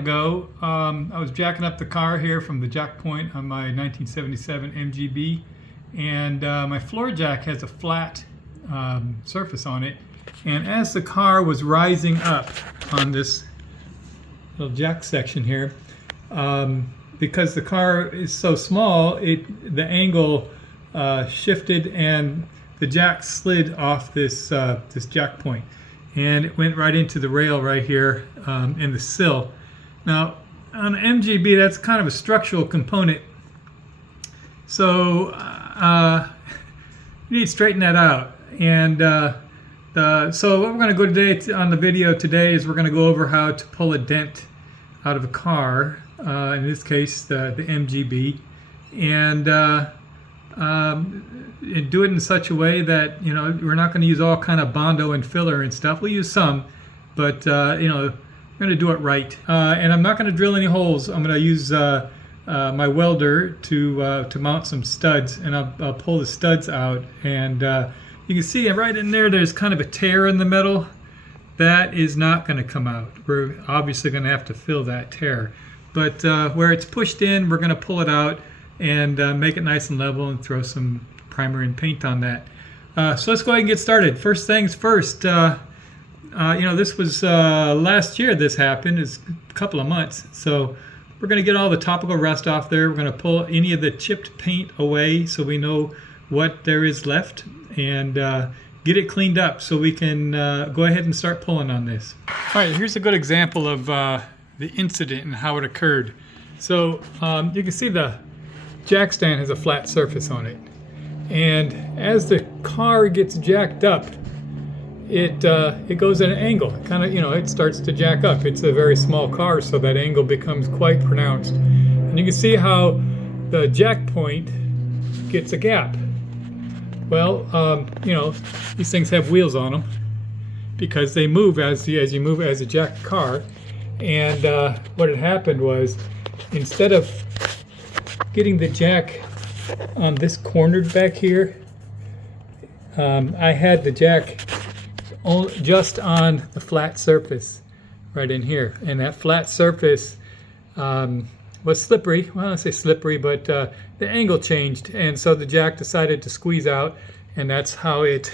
ago, I was jacking up the car here from the jack point on my 1977 MGB, and my floor jack has a flat surface on it. And as the car was rising up on this little jack section here, because the car is so small, the angle shifted and the jack slid off this this jack point, and it went right into the rail right here in the sill. Now on MGB, that's kind of a structural component, so you need to straighten that out. And so what we're going to go today on the video today is we're going to go over how to pull a dent out of a car, in this case the MGB, and do it in such a way that, you know, we're not going to use all kind of Bondo and filler and stuff. We'll use some, but you know, we're going to do it right. And I'm not going to drill any holes. I'm going to use my welder to mount some studs, and I'll pull the studs out. And you can see right in there, there's kind of a tear in the metal. That is not going to come out. We're obviously going to have to fill that tear. But where it's pushed in, we're going to pull it out and make it nice and level and throw some primer and paint on that. So let's go ahead and get started. First things first, you know, this was last year this happened. It's a couple of months. So we're going to get all the topical rust off there. We're going to pull any of the chipped paint away so we know what there is left, and get it cleaned up so we can go ahead and start pulling on this. All right, here's a good example of the incident and how it occurred. So you can see the jack stand has a flat surface on it, and as the car gets jacked up, it goes at an angle. Kind of, you know, it starts to jack up. It's a very small car, so that angle becomes quite pronounced. And you can see how the jack point gets a gap. Well, you know, these things have wheels on them because they move as you move as a jacked car. And what had happened was, instead of getting the jack on this cornered back here, I had the jack just on the flat surface right in here, and that flat surface was slippery. Well, I say slippery, but the angle changed, and so the jack decided to squeeze out, and that's how it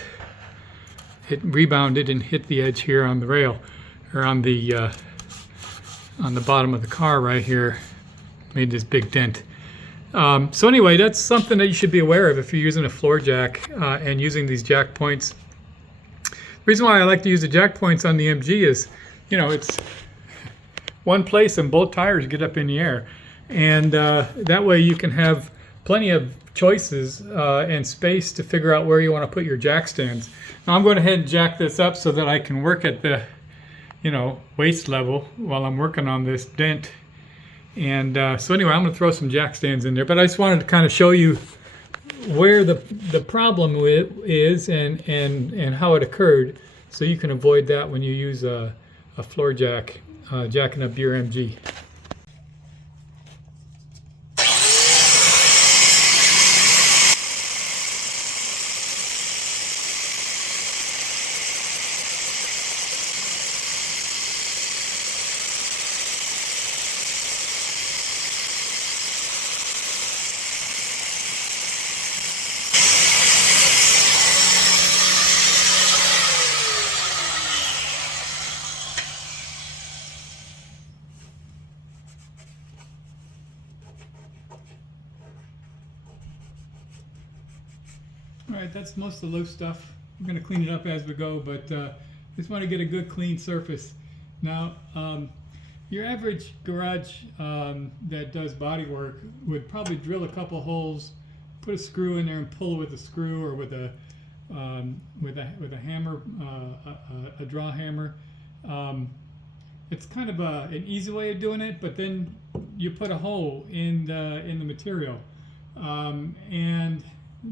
rebounded and hit the edge here on the rail, or on the bottom of the car right here. Made this big dent. So anyway, that's something that you should be aware of if you're using a floor jack and using these jack points. The reason why I like to use the jack points on the MG is, you know, it's one place and both tires get up in the air, and that way you can have plenty of choices and space to figure out where you want to put your jack stands. Now I'm going ahead and jack this up so that I can work at the, you know, waist level while I'm working on this dent. And so anyway, I'm going to throw some jack stands in there, but I just wanted to kind of show you where the problem is and how it occurred, so you can avoid that when you use a floor jack jacking up your MG. All right, that's most of the loose stuff. We're going to clean it up as we go, but just want to get a good clean surface. Now, your average garage that does body work would probably drill a couple holes, put a screw in there, and pull with a screw or with a hammer, a draw hammer. It's kind of an easy way of doing it, but then you put a hole in the material, and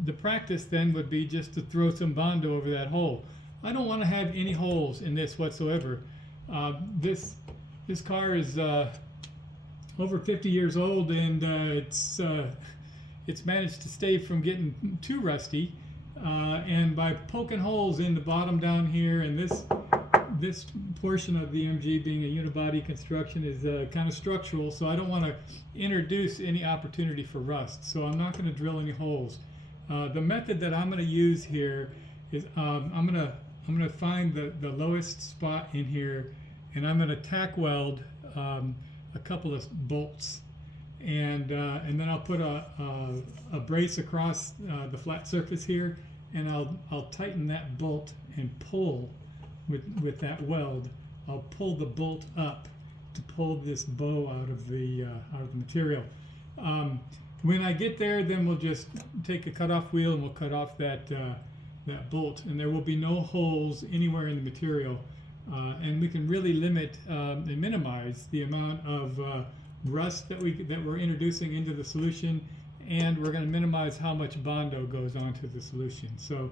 the practice then would be just to throw some Bondo over that hole. I don't want to have any holes in this whatsoever. This car is over 50 years old, and it's managed to stay from getting too rusty. And by poking holes in the bottom down here and this portion of the MG being a unibody construction is kind of structural, so I don't want to introduce any opportunity for rust. So I'm not going to drill any holes. The method that I'm going to use here is I'm going to find the lowest spot in here, and I'm going to tack weld a couple of bolts, and then I'll put a brace across the flat surface here, and I'll tighten that bolt and pull with that weld. I'll pull the bolt up to pull this bow out of the material. When I get there, then we'll just take a cutoff wheel and we'll cut off that bolt, and there will be no holes anywhere in the material, and we can really limit and minimize the amount of rust that we're introducing into the solution, and we're going to minimize how much Bondo goes onto the solution. So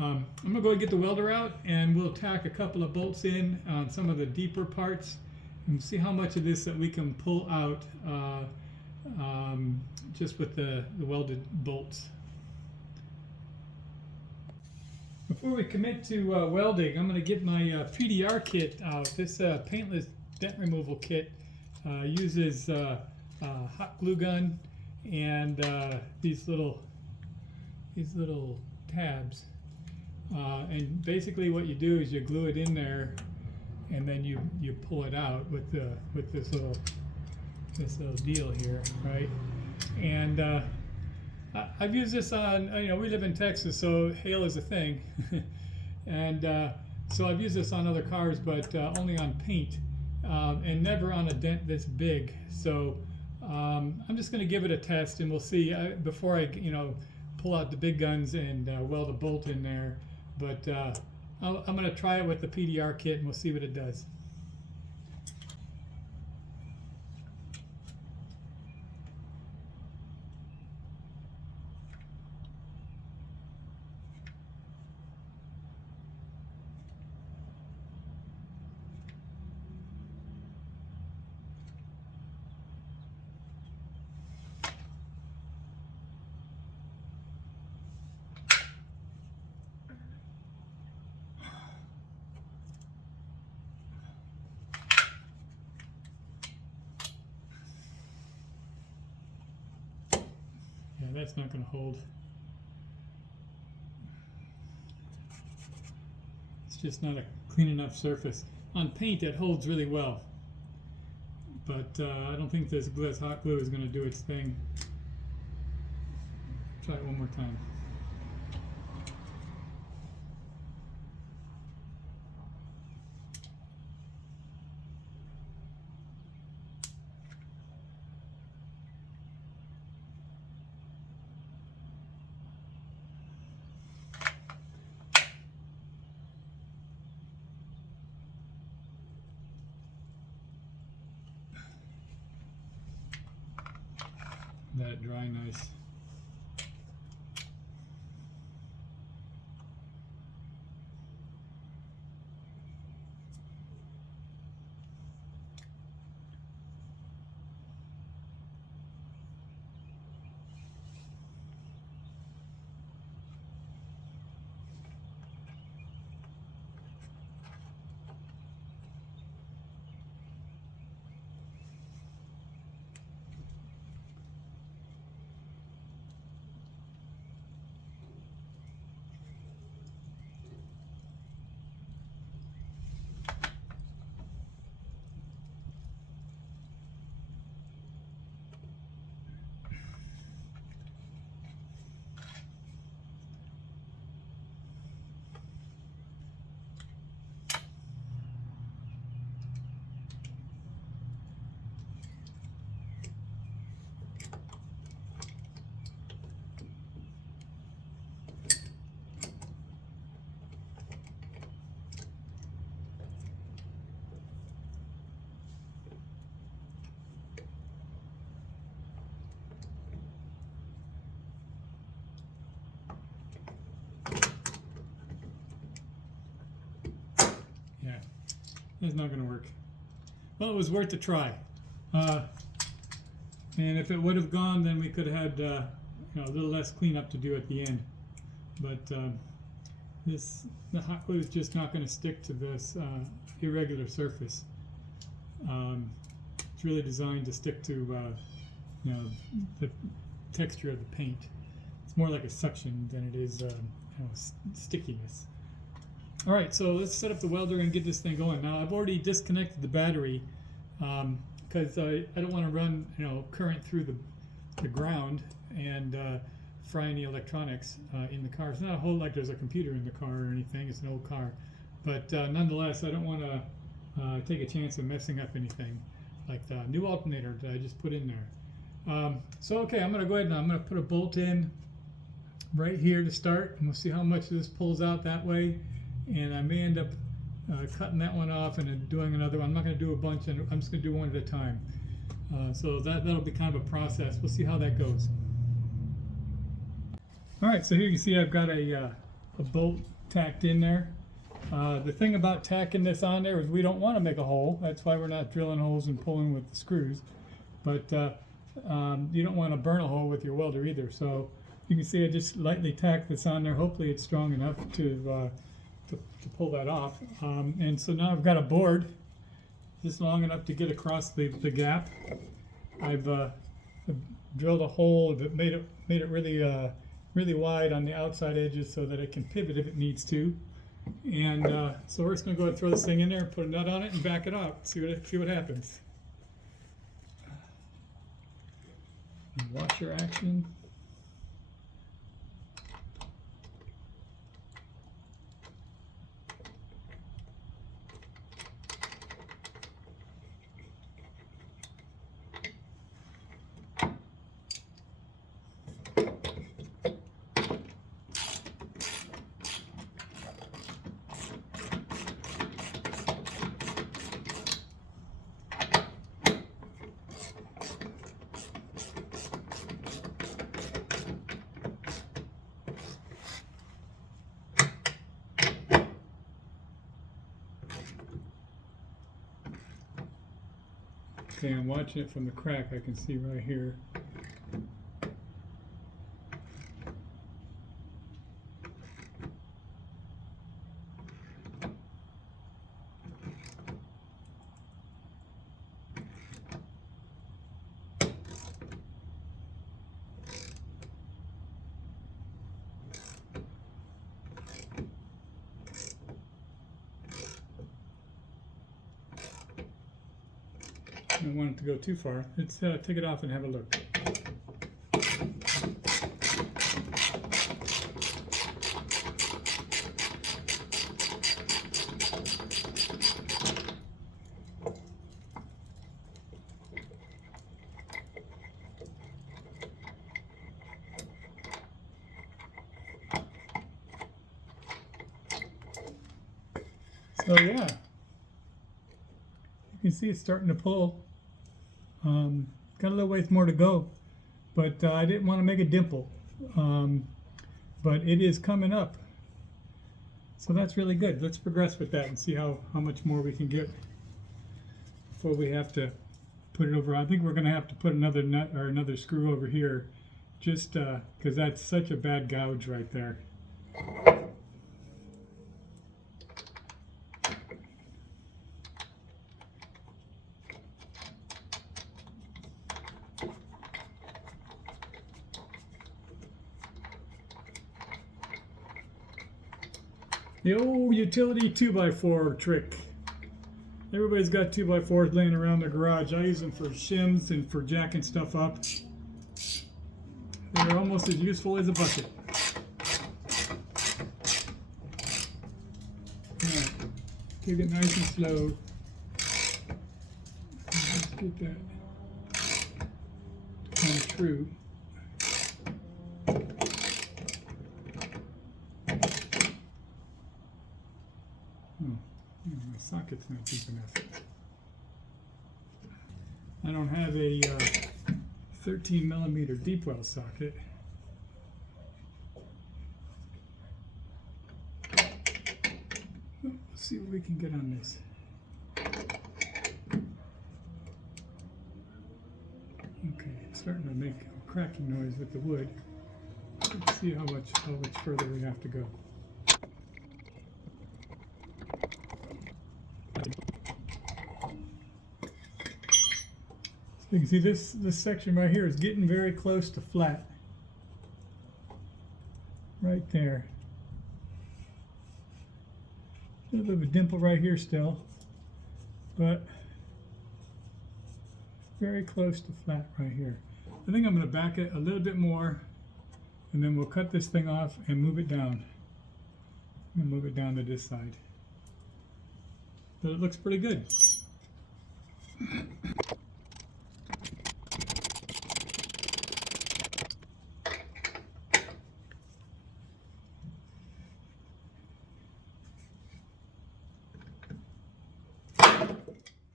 I'm going to go and get the welder out, and we'll tack a couple of bolts in on some of the deeper parts and see how much of this that we can pull out just with the welded bolts. Before we commit to welding, I'm going to get my PDR kit out. This paintless dent removal kit uses hot glue gun and these little tabs. And basically what you do is you glue it in there, and then you pull it out with this little deal here, right? And I've used this on, we live in Texas, so hail is a thing, and so I've used this on other cars, but only on paint, and never on a dent this big. So I'm just going to give it a test, and we'll see before I pull out the big guns and weld a bolt in there. But I'm going to try it with the PDR kit, and we'll see what it does. That's not going to hold. It's just not a clean enough surface. On paint it holds really well, but I don't think this hot glue is going to do its thing. Try it one more time. Let it dry nice. It's not going to work. Well, it was worth a try. And if it would have gone, then we could have had a little less cleanup to do at the end. But the hot glue is just not going to stick to this irregular surface. It's really designed to stick to you know, the texture of the paint. It's more like a suction than it is you know, stickiness. All right, so let's set up the welder and get this thing going. Now I've already disconnected the battery because I don't want to run, you know, current through the ground and fry any electronics in the car. It's not a whole like there's a computer in the car or anything. It's an old car, but nonetheless, I don't want to take a chance of messing up anything like the new alternator that I just put in there. So okay, I'm going to go ahead and I'm going to put a bolt in right here to start, and we'll see how much this pulls out that way. And I may end up cutting that one off and then doing another one. I'm not going to do a bunch, and I'm just going to do one at a time. So that'll be kind of a process. We'll see how that goes. All right, so here you can see I've got a bolt tacked in there. The thing about tacking this on there is we don't want to make a hole. That's why we're not drilling holes and pulling with the screws. But you don't want to burn a hole with your welder either. So you can see I just lightly tacked this on there. Hopefully it's strong enough to pull that off. And so now I've got a board just long enough to get across the gap. I've drilled a hole that made it really really wide on the outside edges so that it can pivot if it needs to. And so we're just going to go ahead and throw this thing in there, put a nut on it, and back it up. See what happens. Washer action. Okay, I'm watching it from the crack. I can see right here. I don't want it to go too far. Let's take it off and have a look. So yeah, you can see it's starting to pull. Got a little ways more to go, but I didn't want to make a dimple, but it is coming up, so that's really good. Let's progress with that and see how much more we can get before we have to put it over. I think we're going to have to put another nut or another screw over here, just because that's such a bad gouge right there. The old utility 2x4 trick. Everybody's got 2x4s laying around their garage. I use them for shims and for jacking stuff up. They're almost as useful as a bucket. Right. Take it nice and slow. Let's get that to come true. My socket's not deep enough. I don't have a 13mm deep well socket. Let's see what we can get on this. Okay, it's starting to make a cracking noise with the wood. Let's see how much further we have to go. You can see this section right here is getting very close to flat. Right there. A little bit of a dimple right here still, but very close to flat right here. I think I'm going to back it a little bit more, and then we'll cut this thing off and move it down. I'm going to move it down to this side. But it looks pretty good.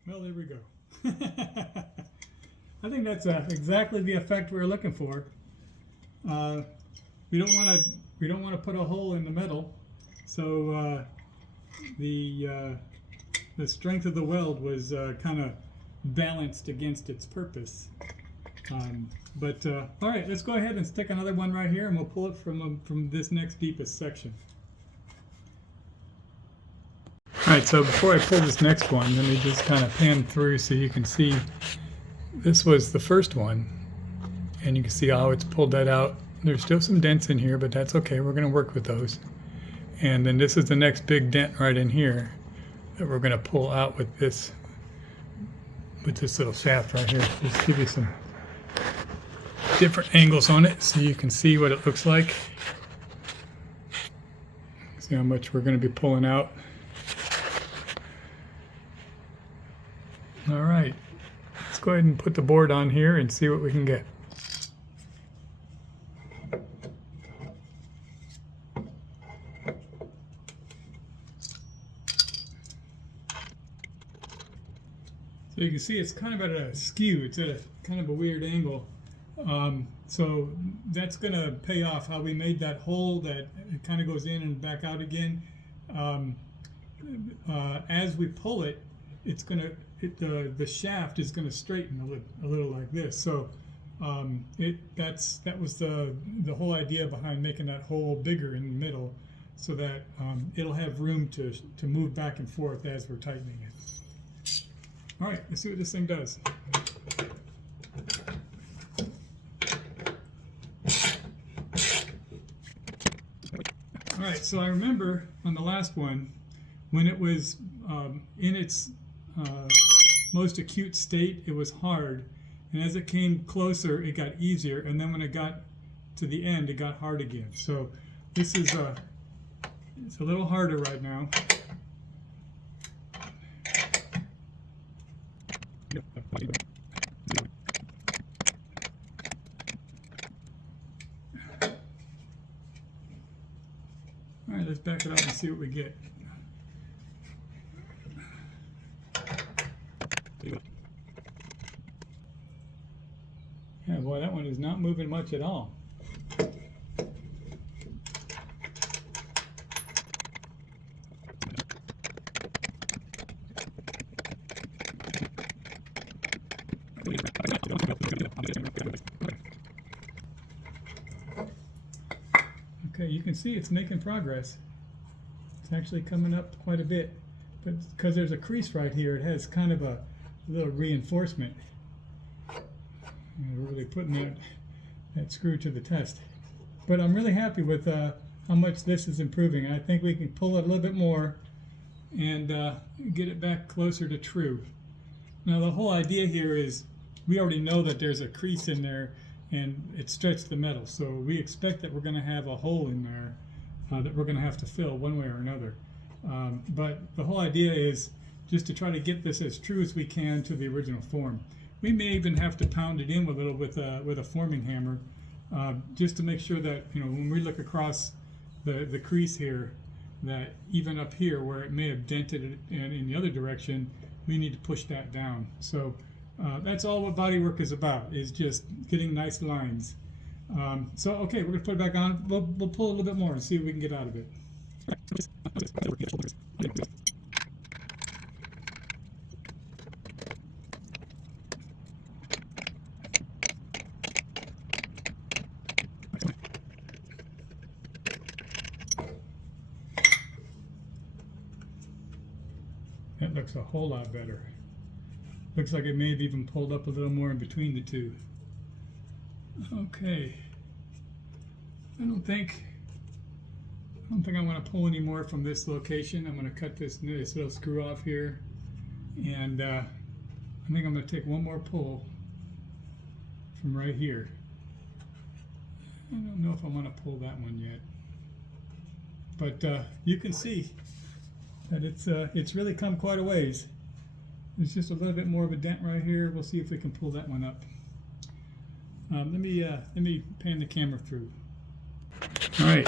Well, there we go. I think that's exactly the effect we're looking for. We don't want to put a hole in the metal, so the strength of the weld was kind of balanced against its purpose. All right, let's go ahead and stick another one right here, and we'll pull it from this next deepest section. All right, so before I pull this next one, let me just kind of pan through so you can see. This was the first one, and you can see how it's pulled that out. There's still some dents in here, but that's okay. We're going to work with those. And then this is the next big dent right in here that we're going to pull out with this little shaft right here. Just give you some different angles on it so you can see what it looks like. See how much we're going to be pulling out. All right, let's go ahead and put the board on here and see what we can get. So you can see it's kind of at a skew. It's at a kind of a weird angle. So that's going to pay off how we made that hole that it kind of goes in and back out again. As we pull it, it's going to the shaft is going to straighten a little like this. So that was the whole idea behind making that hole bigger in the middle, so that it'll have room to move back and forth as we're tightening it. All right, let's see what this thing does. All right, so I remember on the last one when it was in its most acute state, it was hard, and as it came closer it got easier, and then when it got to the end it got hard again. So this is it's a little harder right now. All right, let's back it up and see what we get. Yeah, boy, that one is not moving much at all. Okay, you can see it's making progress. It's actually coming up quite a bit, but because there's a crease right here, it has kind of a little reinforcement. And we're really putting that screw to the test. But I'm really happy with how much this is improving. I think we can pull it a little bit more and get it back closer to true. Now the whole idea here is we already know that there's a crease in there and it stretched the metal, so we expect that we're going to have a hole in there that we're going to have to fill one way or another. But the whole idea is just to try to get this as true as we can to the original form. We may even have to pound it in a little with a forming hammer, just to make sure that, you know, when we look across the crease here, that even up here where it may have dented it in the other direction, we need to push that down. So that's all what bodywork is about, is just getting nice lines. So okay, we're gonna put it back on. We'll pull a little bit more and see what we can get out of it. That looks a whole lot better. Looks like it may have even pulled up a little more in between the two. Okay. I don't think I want to pull any more from this location. I'm going to cut this little screw off here, and I think I'm going to take one more pull from right here. I don't know if I want to pull that one yet, but you can see that it's really come quite a ways. There's just a little bit more of a dent right here. We'll see if we can pull that one up. Let me pan the camera through. All right,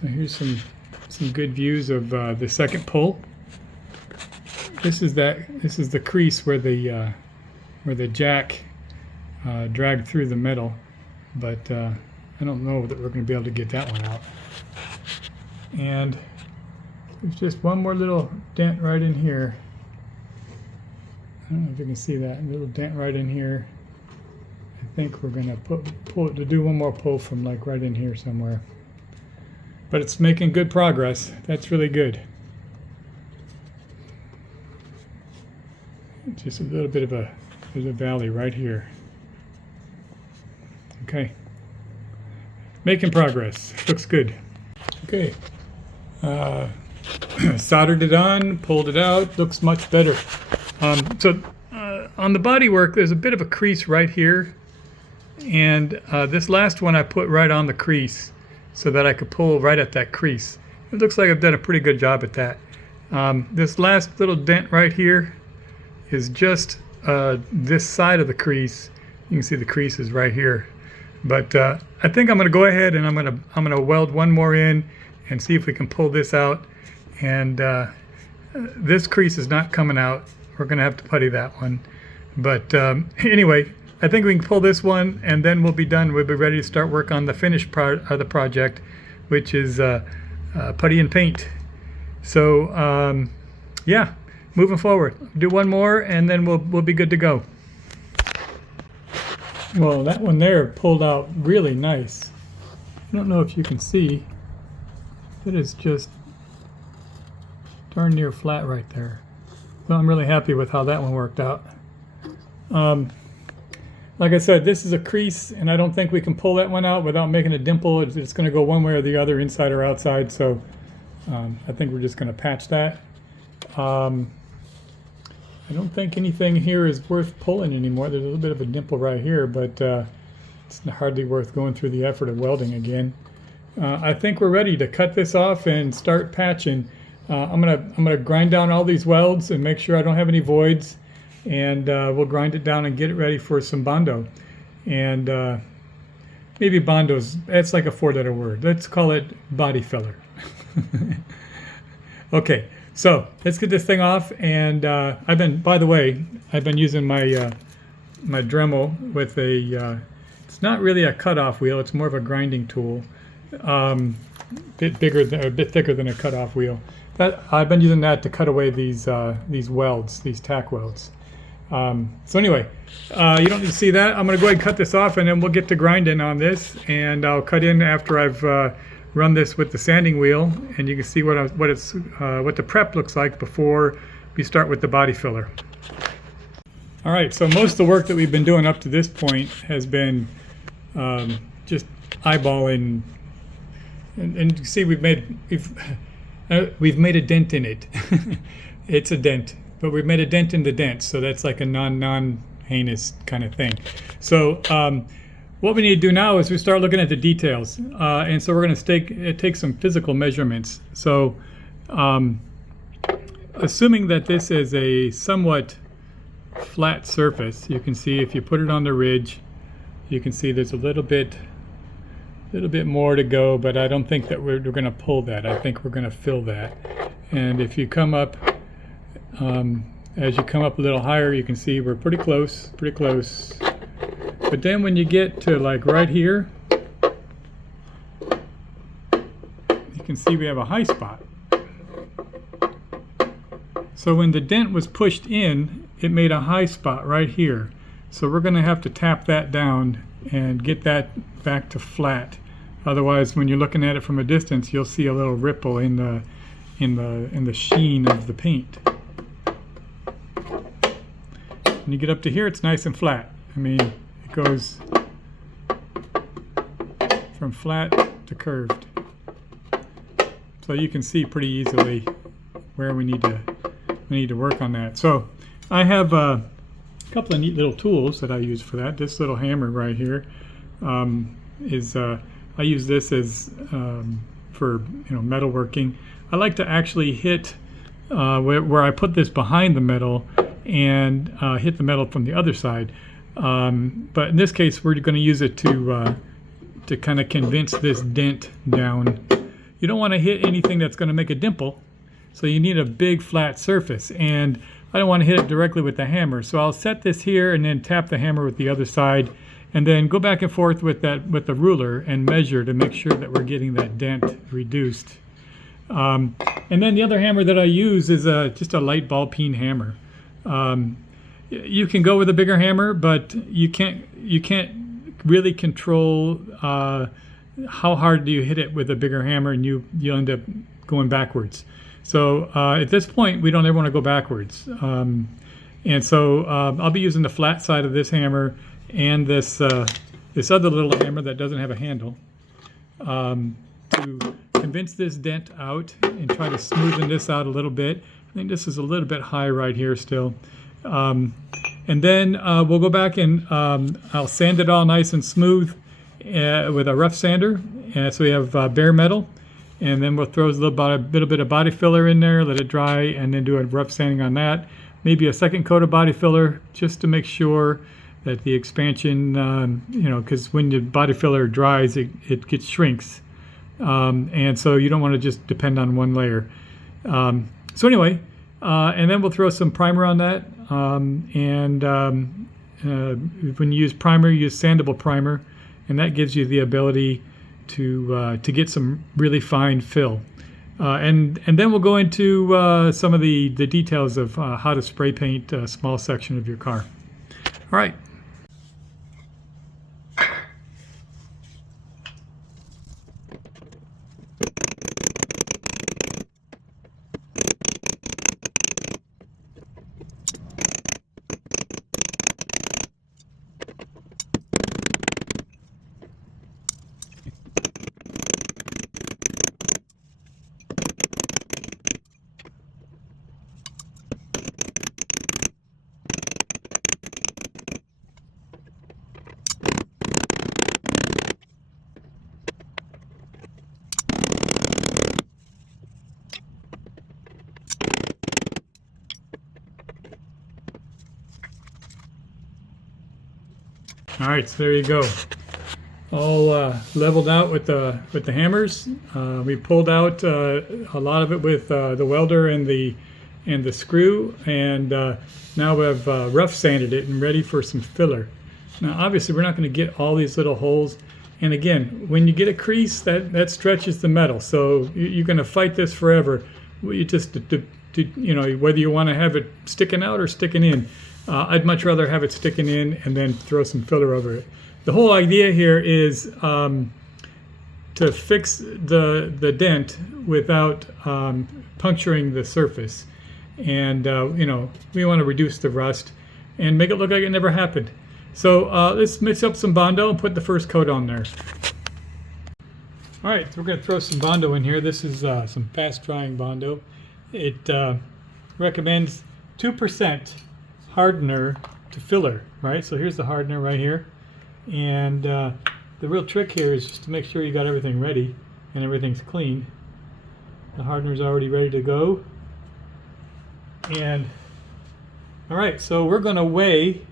so here's some good views of the second pull. This is the crease where the jack dragged through the metal, but I don't know that we're going to be able to get that one out. And there's just one more little dent right in here. I don't know if you can see that little dent right in here. I think we're going to do one more pull from like right in here somewhere. But it's making good progress. That's really good. Just a little bit of there's a valley right here. Okay. Making progress. Looks good. Okay. Soldered it on, pulled it out. Looks much better. So on the body work, there's a bit of a crease right here. And this last one I put right on the crease so that I could pull right at that crease. It looks like I've done a pretty good job at that. This last little dent right here is just this side of the crease. You can see the crease is right here. But I think I'm going to go ahead and I'm going to weld one more in and see if we can pull this out. And this crease is not coming out. We're going to have to putty that one. But anyway, I think we can pull this one and then we'll be done. We'll be ready to start work on the finished part of the project, which is putty and paint. So yeah, moving forward. Do one more and then we'll be good to go. Well, that one there pulled out really nice. I don't know if you can see. It is just darn near flat right there. So I'm really happy with how that one worked out. Like I said, this is a crease, and I don't think we can pull that one out without making a dimple. It's going to go one way or the other, inside or outside. So I think we're just going to patch that. I don't think anything here is worth pulling anymore. There's a little bit of a dimple right here, but it's hardly worth going through the effort of welding again. I think we're ready to cut this off and start patching. I'm gonna grind down all these welds and make sure I don't have any voids, and we'll grind it down and get it ready for some Bondo. And maybe Bondo's, that's like a 4-letter word. Let's call it body filler. Okay, so let's get this thing off. And by the way, I've been using my my Dremel with a, it's not really a cutoff wheel, it's more of a grinding tool. A bit thicker than a cutoff wheel. I've been using that to cut away these welds, these tack welds. So anyway, you don't need to see that. I'm going to go ahead and cut this off, and then we'll get to grinding on this. And I'll cut in after I've run this with the sanding wheel, and you can see what the prep looks like before we start with the body filler. All right, so most of the work that we've been doing up to this point has been just eyeballing. And you can see we've made a dent in it. It's a dent, but we've made a dent in the dent, so that's like a non-heinous kind of thing. So what we need to do now is we start looking at the details, and so we're going to take some physical measurements. So assuming that this is a somewhat flat surface, you can see if you put it on the ridge, you can see there's a little bit more to go, but I don't think that we're going to pull that. I think we're going to fill that. And if you come up, as you come up a little higher, you can see we're pretty close. But then when you get to like right here, you can see we have a high spot. So when the dent was pushed in, it made a high spot right here. So we're going to have to tap that down and get that back to flat. Otherwise, when you're looking at it from a distance, you'll see a little ripple in the sheen of the paint. When you get up to here, it's nice and flat. I mean, it goes from flat to curved. So you can see pretty easily where we need to work on that. So I have a couple of neat little tools that I use for that. This little hammer right here I use this as for metalworking. I like to actually hit where I put this behind the metal and hit the metal from the other side. But in this case, we're going to use it to kind of convince this dent down. You don't want to hit anything that's going to make a dimple, so you need a big flat surface, and I don't want to hit it directly with the hammer. So I'll set this here and then tap the hammer with the other side, and then go back and forth with the ruler and measure to make sure that we're getting that dent reduced. And then the other hammer that I use is just a light ball peen hammer. You can go with a bigger hammer, but you can't really control how hard do you hit it with a bigger hammer, and you end up going backwards. So at this point, we don't ever want to go backwards. And so I'll be using the flat side of this hammer and this other little hammer that doesn't have a handle to convince this dent out and try to smoothen this out a little bit. I think this is a little bit high right here still. And then we'll go back and I'll sand it all nice and smooth with a rough sander. So we have bare metal. And then we'll throw a little bit of body filler in there, let it dry, and then do a rough sanding on that. Maybe a second coat of body filler just to make sure that the expansion, because when the body filler dries, it shrinks. And so you don't want to just depend on one layer. So anyway, and then we'll throw some primer on that. When you use primer, use sandable primer, and that gives you the ability to get some really fine fill. And then we'll go into some of the details of how to spray paint a small section of your car. All right. All right, so there you go. All leveled out with the hammers. We pulled out a lot of it with the welder and the screw, and now we've rough sanded it and ready for some filler. Now, obviously, we're not going to get all these little holes. And again, when you get a crease, that stretches the metal, so you're going to fight this forever. You just whether you want to have it sticking out or sticking in. I'd much rather have it sticking in and then throw some filler over it. The whole idea here is to fix the dent without puncturing the surface. And we want to reduce the rust and make it look like it never happened. So let's mix up some Bondo and put the first coat on there. All right, so we're going to throw some Bondo in here. This is some fast drying Bondo. It recommends 2% hardener to filler, right? So here's the hardener right here, and the real trick here is just to make sure you got everything ready and everything's clean. The hardener's already ready to go, and all right, so we're going to weigh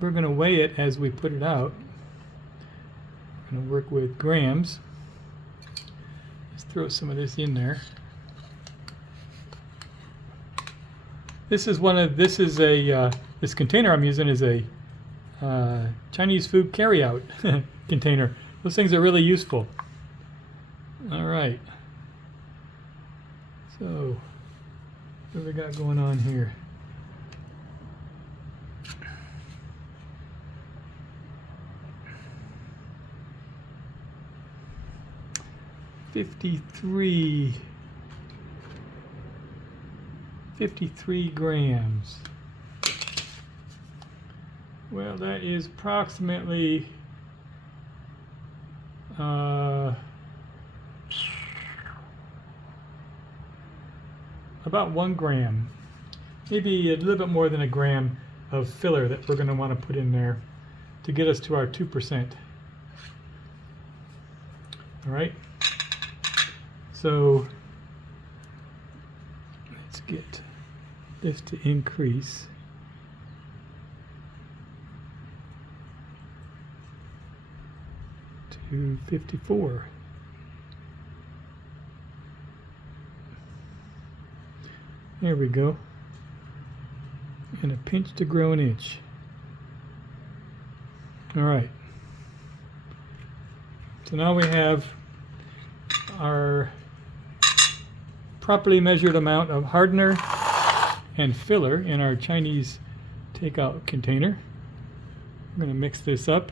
it as we put it out. I'm going to work with grams. Let's throw some of this in there. This container I'm using is a Chinese food carryout container. Those things are really useful. All right. So, what do we got going on here? $53 53 grams. Well, that is approximately about 1 gram, maybe a little bit more than a gram of filler that we're going to want to put in there to get us to our 2%. All right, so let's get this to increase. To 54. There we go. And a pinch to grow an inch. All right. So now we have our properly measured amount of hardener and filler in our Chinese takeout container. I'm going to mix this up.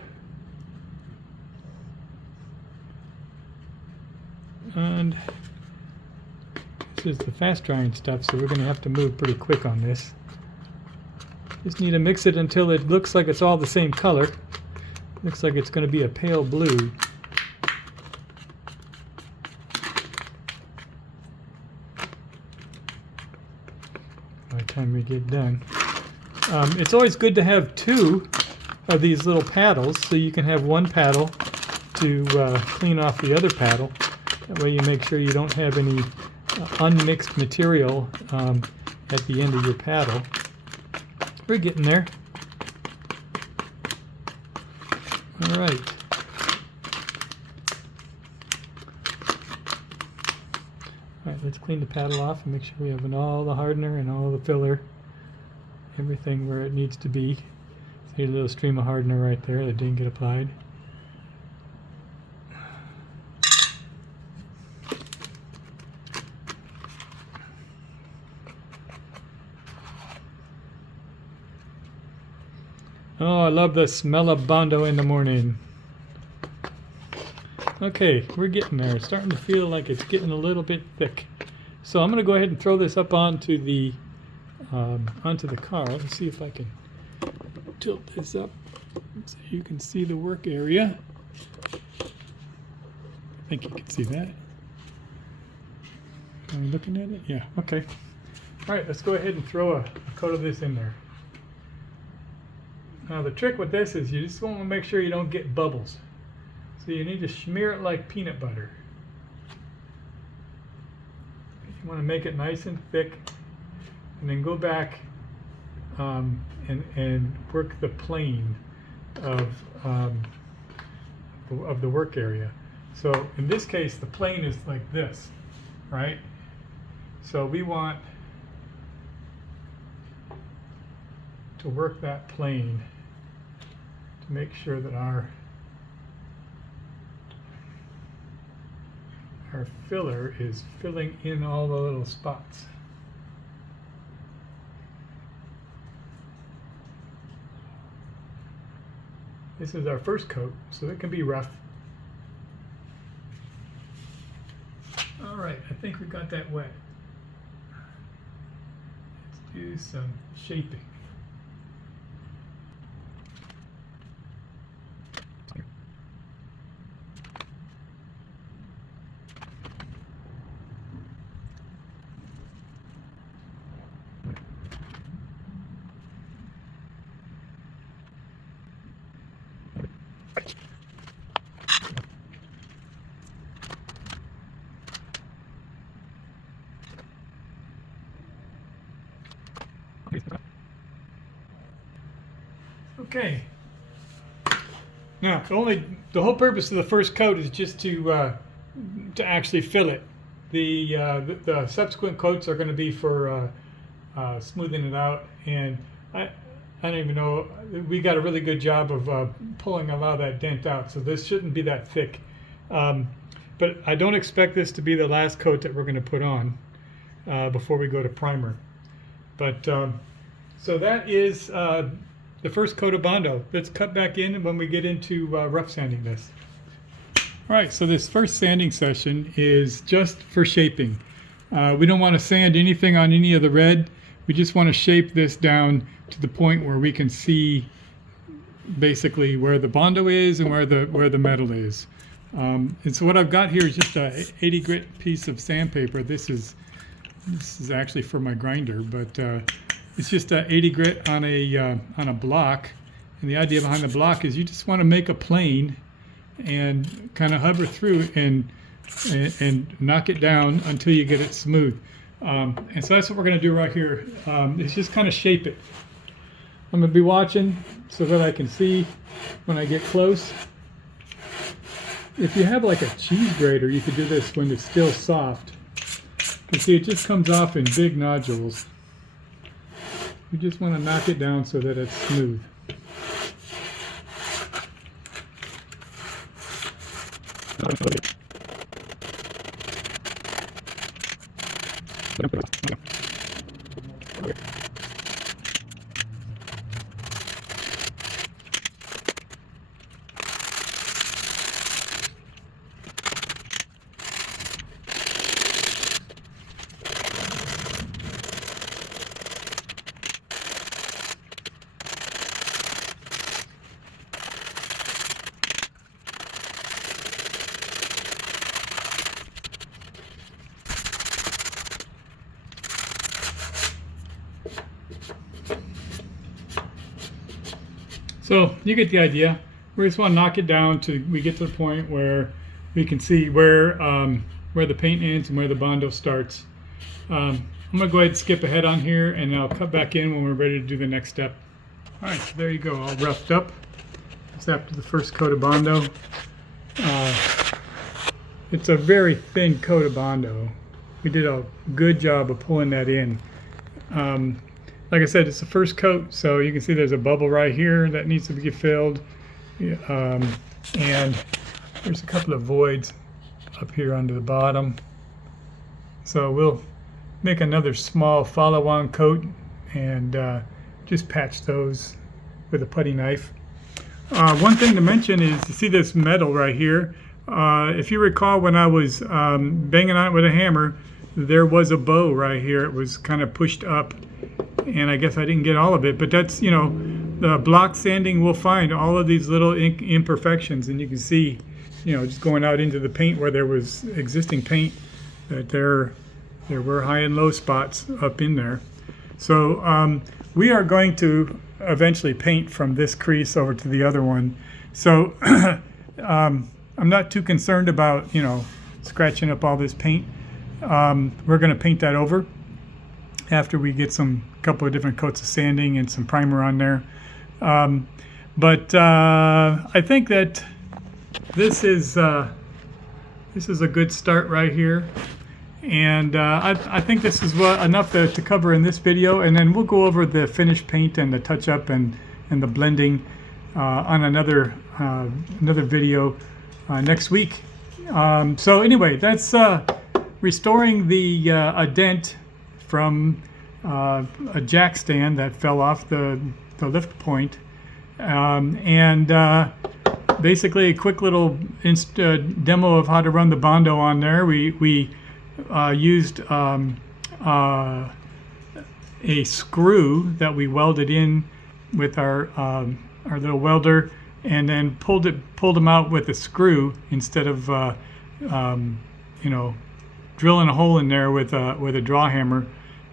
And this is the fast drying stuff, so we're going to have to move pretty quick on this. Just need to mix it until it looks like it's all the same color. Looks like it's going to be a pale blue. By the time we get done. It's always good to have 2 of these little paddles, so you can have one paddle to clean off the other paddle. That way you make sure you don't have any unmixed material at the end of your paddle. We're getting there. All right. All right, let's clean the paddle off and make sure we have all the hardener and all the filler, everything where it needs to be. See a little stream of hardener right there that didn't get applied. Oh, I love the smell of Bondo in the morning. Okay, we're getting there. It's starting to feel like it's getting a little bit thick. So I'm going to go ahead and throw this up onto the car. Let's see if I can tilt this up so you can see the work area. I think you can see that. Are we looking at it? Yeah, okay. All right, let's go ahead and throw a coat of this in there. Now the trick with this is you just want to make sure you don't get bubbles. So you need to smear it like peanut butter. You want to make it nice and thick, and then go back and work the plane of the work area. So in this case, the plane is like this, right? So we want to work that plane to make sure that our filler is filling in all the little spots. This is our first coat, so it can be rough. All right, I think we got that wet. Let's do some shaping. Okay. Now, the whole purpose of the first coat is just to actually fill it. The subsequent coats are going to be for smoothing it out, and I don't even know. We got a really good job of pulling a lot of that dent out, so this shouldn't be that thick. But I don't expect this to be the last coat that we're going to put on before we go to primer. But so that is the first coat of Bondo. Let's cut back in when we get into rough sanding this. All right, so this first sanding session is just for shaping. We don't want to sand anything on any of the red. We just want to shape this down to the point where we can see basically where the Bondo is and where the metal is. And so what I've got here is just a 80 grit piece of sandpaper. This is actually for my grinder, but it's just a 80 grit on a block. And the idea behind the block is you just want to make a plane and kind of hover through and knock it down until you get it smooth. And so that's what we're going to do right here. Is just kind of shape it. I'm going to be watching so that I can see when I get close. If you have like a cheese grater, you could do this when it's still soft. You see, it just comes off in big nodules. You just want to knock it down so that it's smooth. So you get the idea. We just want to knock it down till we get to the point where we can see where the paint ends and where the Bondo starts. I'm going to go ahead and skip ahead on here, and I'll cut back in when we're ready to do the next step. All right, so there you go, all roughed up. It's after the first coat of Bondo. It's a very thin coat of Bondo. We did a good job of pulling that in. Like I said, it's the first coat, so you can see there's a bubble right here that needs to be filled. And there's a couple of voids up here under the bottom. So we'll make another small follow-on coat and just patch those with a putty knife. One thing to mention is, you see this metal right here. If you recall, when I was banging on it with a hammer, there was a bow right here. It was kind of pushed up, and I guess I didn't get all of it, but that's, you know, the block sanding will find all of these little imperfections, and you can see, you know, just going out into the paint where there was existing paint, that there were high and low spots up in there. So we are going to eventually paint from this crease over to the other one. So I'm not too concerned about, you know, scratching up all this paint. We're going to paint that over after we get some couple of different coats of sanding and some primer on there. But I think that this is a good start right here, and I think this is enough to cover in this video, and then we'll go over the finished paint and the touch-up and the blending on another video next week. So anyway, that's restoring the a dent from a jack stand that fell off the lift point, and basically a quick little demo of how to run the Bondo on there. We used a screw that we welded in with our little welder, and then pulled them out with a screw instead of you know, drilling a hole in there with a draw hammer,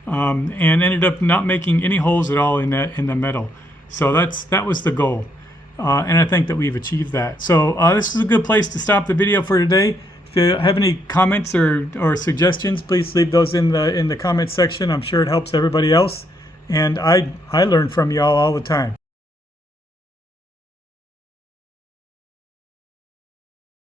and ended up not making any holes at all in the metal. So that was the goal, and I think that we've achieved that. So this is a good place to stop the video for today. If you have any comments or suggestions, please leave those in the comments section. I'm sure it helps everybody else, and I learn from y'all all the time.